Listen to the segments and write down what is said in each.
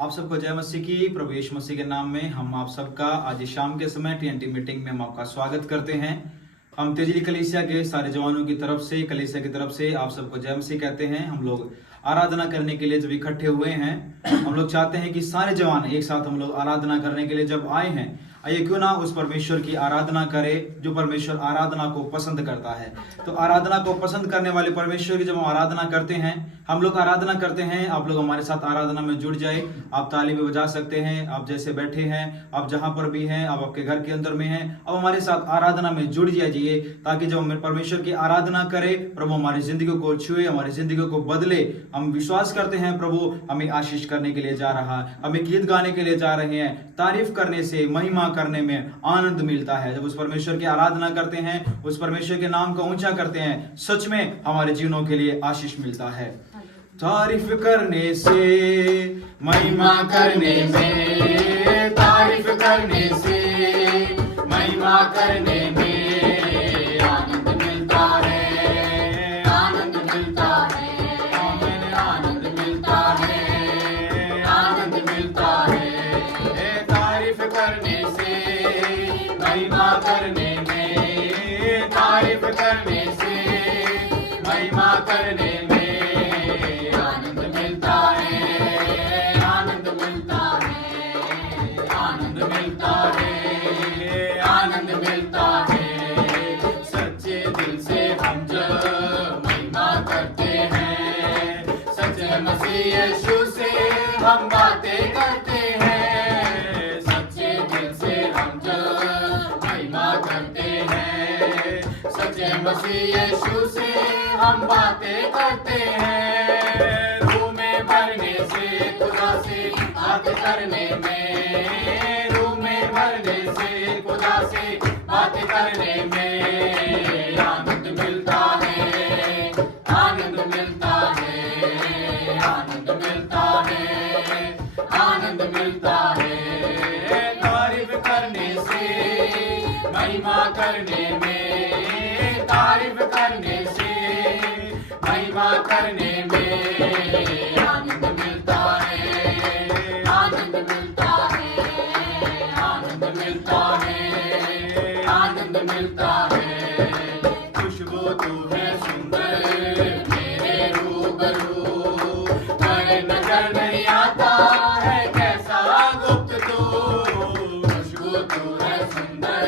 आप सबको जय मसीह की। प्रभु यीशु मसीह के नाम में हम आप सबका आज शाम के समय टीएनटी मीटिंग में हम आपका स्वागत करते हैं। हम तेजली कलीसिया के सारे जवानों की तरफ से, कलीसिया की तरफ से आप सबको जय मसीह कहते हैं। हम लोग आराधना करने के लिए जब इकट्ठे हुए हैं, हम लोग चाहते हैं कि सारे जवान एक साथ हम लोग आराधना करने के लिए जब आए हैं, आइए क्यों ना उस परमेश्वर की आराधना करें जो परमेश्वर आराधना को पसंद करता है। तो आराधना को पसंद करने वाले परमेश्वर की जब हम आराधना करते हैं, हम लोग आराधना करते हैं, आप लोग हमारे साथ आराधना में जुड़ जाए। आप ताली भी बजा सकते हैं, आप जैसे बैठे हैं, आप जहां पर भी हैं, आप आपके घर के अंदर में हैं, अब हमारे साथ आराधना में जुड़ जाइए, ताकि जब हम परमेश्वर की आराधना करें, प्रभु हमारी जिंदगी को छुए, हमारी जिंदगी को बदले। हम विश्वास करते हैं प्रभु हमें आशीष करने के लिए जा रहा है, हमें गीत गाने के लिए जा रहे हैं। तारीफ करने से, महिमा करने में आनंद मिलता है। जब उस परमेश्वर की आराधना करते हैं, उस परमेश्वर के नाम को ऊंचा करते हैं, सच में हमारे जीवनों के लिए आशीष मिलता है। तारीफ करने से, महिमा करने में, तारीफ करने से, महिमा करने में आनंद मिलता है, आनंद मिलता है, आनंद मिलता है, आनंद मिलता है। तारीफ करने से, महिमा करने में, तारीफ करने से, महिमा करने में आनंद मिलता है, आनंद मिलता है, आनंद मिलता है, आनंद मिलता है। सच्चे दिल से हम जब महिमा करते हैं, सच्चे मसीह यीशु से हम बातें करते हैं, सच्चे दिल से हम जब महिमा करते हैं, सच्चे मसीह यीशु से हम बातें करते हैं। रूह में भरने से, खुदा से बात करने में, रूह में भरने से, खुदा से बात करने में आनंद मिलता है, आनंद मिलता है, आनंद मिलता है, आनंद मिलता है। तारीफ करने से, महिमा करने में, तारीफ करने से, महिमा करने में आनंद मिलता है, आनंद मिलता है, आनंद मिलता है, आनंद मिलता है। खुशबू तू है सुंदर मेरे रूबरू, पर नजर नहीं आता है कैसा गुप्त तू। खुशबू तू है सुंदर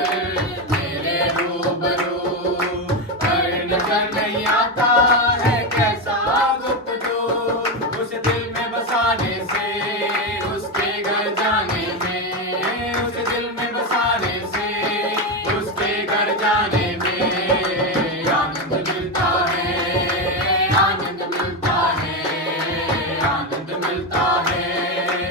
मेरे रूबरू, पर नजर नहीं आता है कैसा गुप्त तू। उसे दिल में बसाने से, उसके घर जाने में, उसे दिल में बसाने से, उसके घर जाने में आनंद मिलता है, आनंद मिलता है, आनंद मिलता है,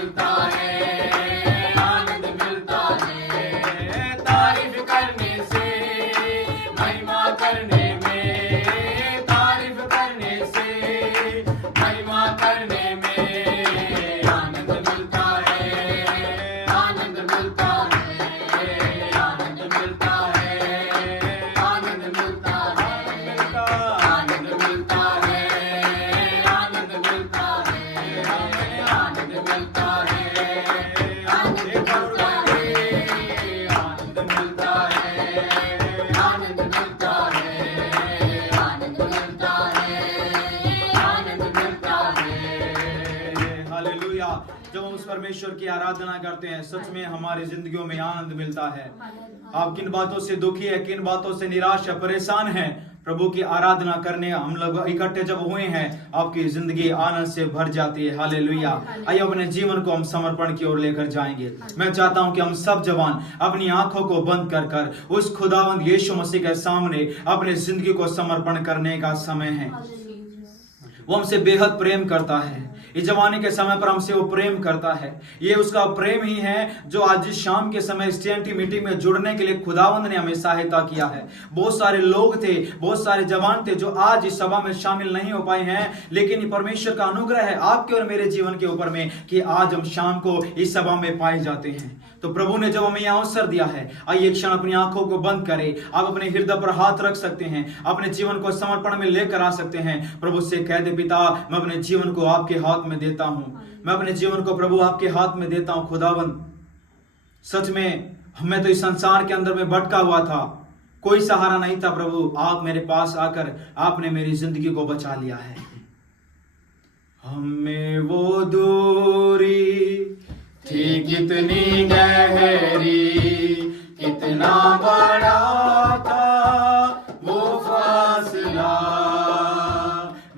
मिलता है, आनंद मिलता है। तारीफ करने से, महिमा करने में, तारीफ करने से, महिमा करने में आनंद मिलता है, आनंद मिलता है, आनंद मिलता है, आनंद मिलता है, आनंद मिलता है, आनंद मिलता है, आनंद मिलता है, आनंद मिलता है, आनंद मिलता है, आनंद मिलता है, आनंद मिलता है, आनंद मिलता है। हालेलुया। जब हम उस परमेश्वर की आराधना करते हैं, सच में हमारी जिंदगियों में आनंद मिलता है। आप किन बातों से दुखी है, किन बातों से निराश है, परेशान है, प्रभु की आराधना करने हम लोग इकट्ठे जब हुए हैं, आपकी जिंदगी आनंद से भर जाती है। हालेलुया। आइए अपने जीवन को हम समर्पण की ओर लेकर जाएंगे। मैं चाहता हूं कि हम सब जवान अपनी आंखों को बंद कर कर उस खुदावंद यीशु मसीह के सामने अपनी जिंदगी को समर्पण करने का समय है। वो हमसे बेहद प्रेम करता है। इस जवानी के समय पर हमसे वो प्रेम करता है। ये उसका प्रेम ही है जो आज इस शाम के समय इस TNT मीटिंग में जुड़ने के लिए खुदावंद ने हमें सहायता किया है। बहुत सारे लोग थे, बहुत सारे जवान थे जो आज इस सभा में शामिल नहीं हो पाए हैं, लेकिन परमेश्वर का अनुग्रह है आपके और मेरे जीवन के ऊपर में कि आज हम शाम को इस सभा में पाए जाते हैं। तो प्रभु ने जब हमें यह अवसर दिया है, आइए एक क्षण अपनी आंखों को बंद करें। आप अपने हृदय पर हाथ रख सकते हैं, अपने जीवन को समर्पण में लेकर आ सकते हैं। प्रभु से कह दे, पिता मैं अपने जीवन को आपके हाथ में देता हूं, मैं अपने जीवन को प्रभु आपके हाथ में देता हूं। खुदावंद सच में मैं तो इस संसार के अंदर में भटका हुआ था, कोई सहारा नहीं था। प्रभु आप मेरे पास आकर आपने मेरी जिंदगी को बचा लिया है। हमें वो दूरी थी कितनी गहरी, कितना बड़ा था वो फासला,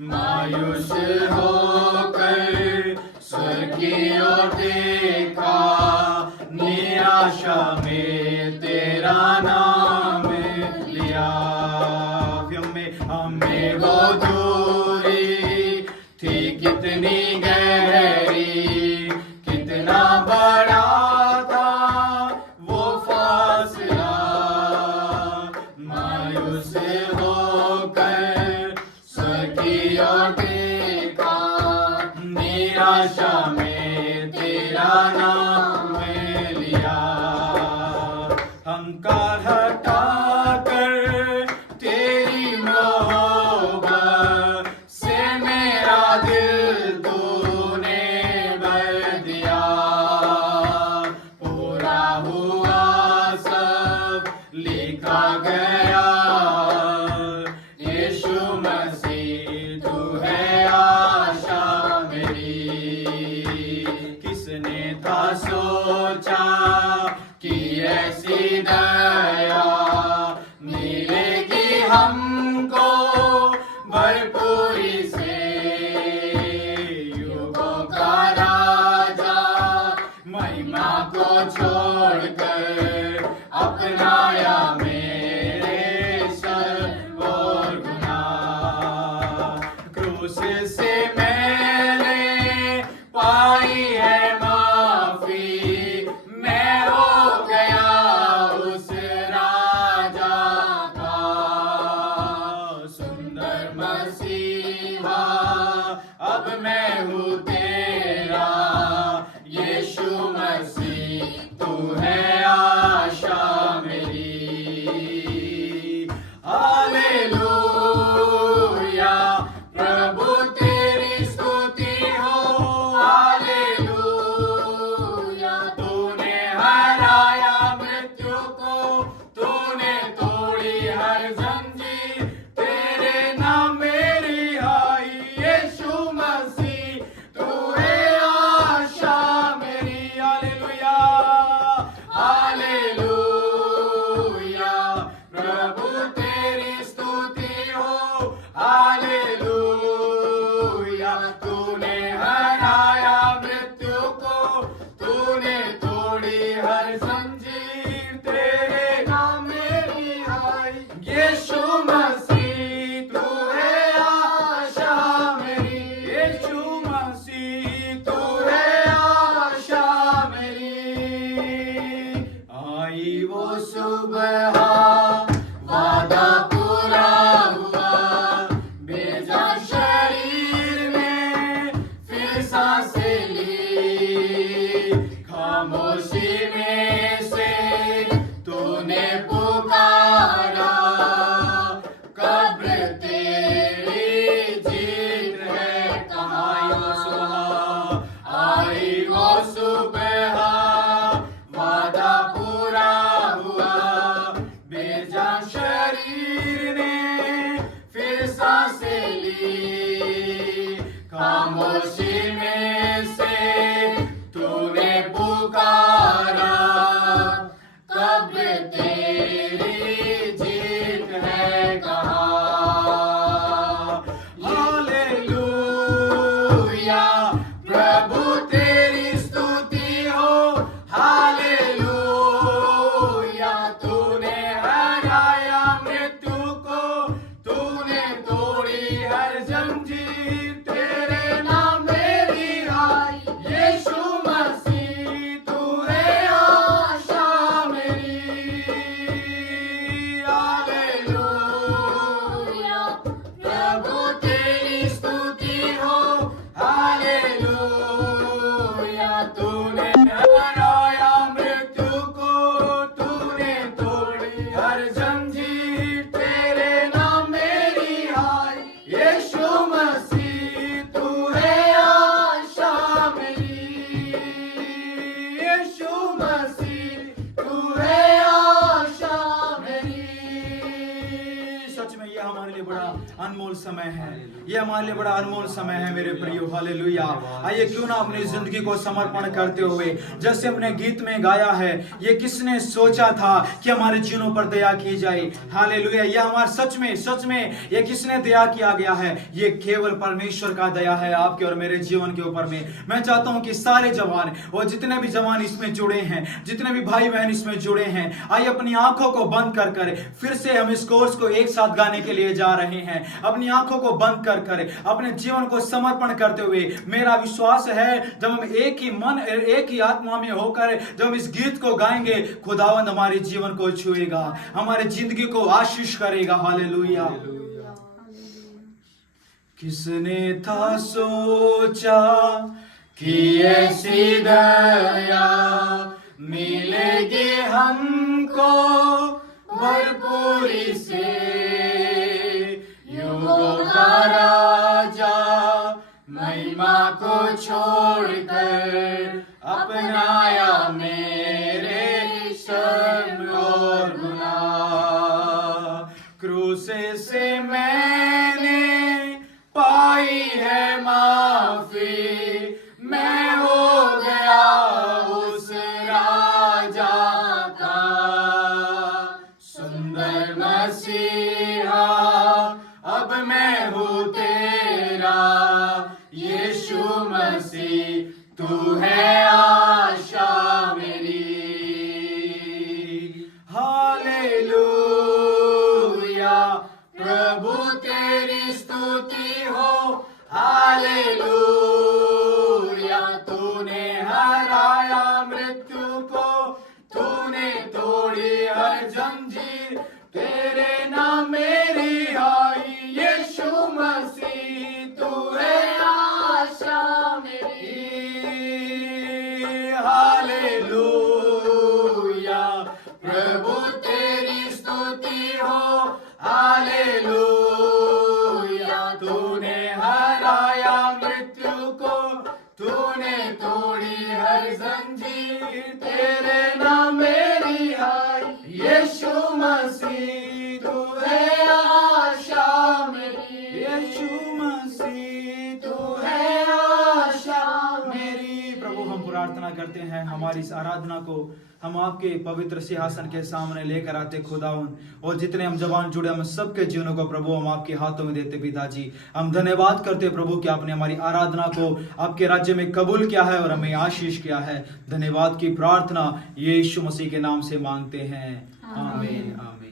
मायूस होकर स्वर की ओर देखा, निराशा में तेरा नाम लिया। हमें वो दूरी थी कितनी गहरी, कितना बड़ा था वो फासला, मायूस होकर स्वर की ओर देखा, निराशा में तेरा नाम लिया। हंकार हटा कर तेरी मोहब्बत से मेरा दिल तूने भर दिया, पूरा हुआ सब लिखा गया, यीशु मसीह तू है आशा मेरी। किसने था सोचा कि ऐसी दया मिलेगी हमको भरपूरी से, युगों का राजा महिमा को छोड़कर अपनाया मेरे सब और गुनाह। क्रूस से मैंने पाई है माफी, मैं हो गया उस राजा का, सुंदर मसीहा अब मैं हूँ तेरा, यीशु मसीह तू है आशा मेरी। पुकारा, कब तेरी जीत है कहाँ। हालेलुया, प्रभु तेरी स्तुति हो। हालेलुया, तूने हराया मृत्यु को, तूने तोड़ी हर जंजीर, तेरे नाम मेरी हाय यीशु मसीह, तू है आशा मेरी। हालेलुया, प्रभु तेरी स्तुति हो। हालेलुया, तूने हराया मृत्यु को, तूने तोड़ी हर जंजीर, तेरे नाम मेरी हाय यीशु मसीह, तू है आशा मेरी। यीशु मसीह, तू है आशा मेरी। सच में ये हमारे लिए बड़ा अनमोल समय है, ये हमारे लिए बड़ा अनमोल समय है मेरे प्रियो। हालेलुया, आइए क्यों ना अपनी जिंदगी को समर्पण करते हुए, जैसे हमने गीत में गाया है, ये किसने सोचा था कि हमारे जीवनों पर दया की जाए। हालेलुया, ये हमारे सच में ये किसने दया किया गया है, ये केवल परमेश्वर का दया है आपके और मेरे जीवन के ऊपर में। मैं चाहता हूं कि सारे जवान और जितने भी जवान इसमें जुड़े हैं, जितने भी भाई बहन इसमें जुड़े हैं, आइए अपनी आंखों को बंद कर फिर से हम इस कोर्स को एक साथ गाने के लिए जा रहे हैं। अपनी आंखों को बंद कर अपने जीवन को समर्पण करते हुए, मेरा विश्वास है जब हम एक ही मन एक ही आत्मा में होकर जब हम इस गीत को गाएंगे, खुदावंद हमारे जीवन को छुएगा, हमारे जिंदगी को आशीष करेगा। हालेलुया। किसने था सोचा कि ऐसी दया मिलेगी हमको भरपूरी से, युगों का राजा महिमा को छोड़कर अपनाया मेरे शर्म और गुनाह। क्रूस से मैंने पाई है माफी, मैं हो गया उस राजा का सुंदर मसीहा, अब मैं हूँ तेरा यीशु मसीह, तू है आशा मेरी। हालेलुया, प्रभु तेरी स्तुति हो। हालेलुया, तूने हराया मृत्यु को, तूने तोड़ी हर जंजीर, तेरे नाम मेरी हाय यीशु मसीह, तू है आशा मेरी। हालेलुया, प्रभु तेरी स्तुति हो। हालेलुया, तूने हराया मृत्यु को, तूने तोड़ी हर जंजीर, तेरे नाम मेरी हाय यीशु मसीह, तू है आशा मेरी। यीशु मसीह, तू है आशा मेरी। प्रभु, हम प्रार्थना करते हैं, हमारी इस आराधना को हम आपके पवित्र सिंहासन के सामने लेकर आते खुदावन, और जितने हम जवान जुड़े हम सबके जीवनों को प्रभु हम आपके हाथों में देते। पिताजी, हम धन्यवाद करते प्रभु कि आपने हमारी आराधना को आपके राज्य में कबूल किया है और हमें आशीष किया है। धन्यवाद की प्रार्थना यीशु मसीह के नाम से मांगते हैं, आमीन आमीन।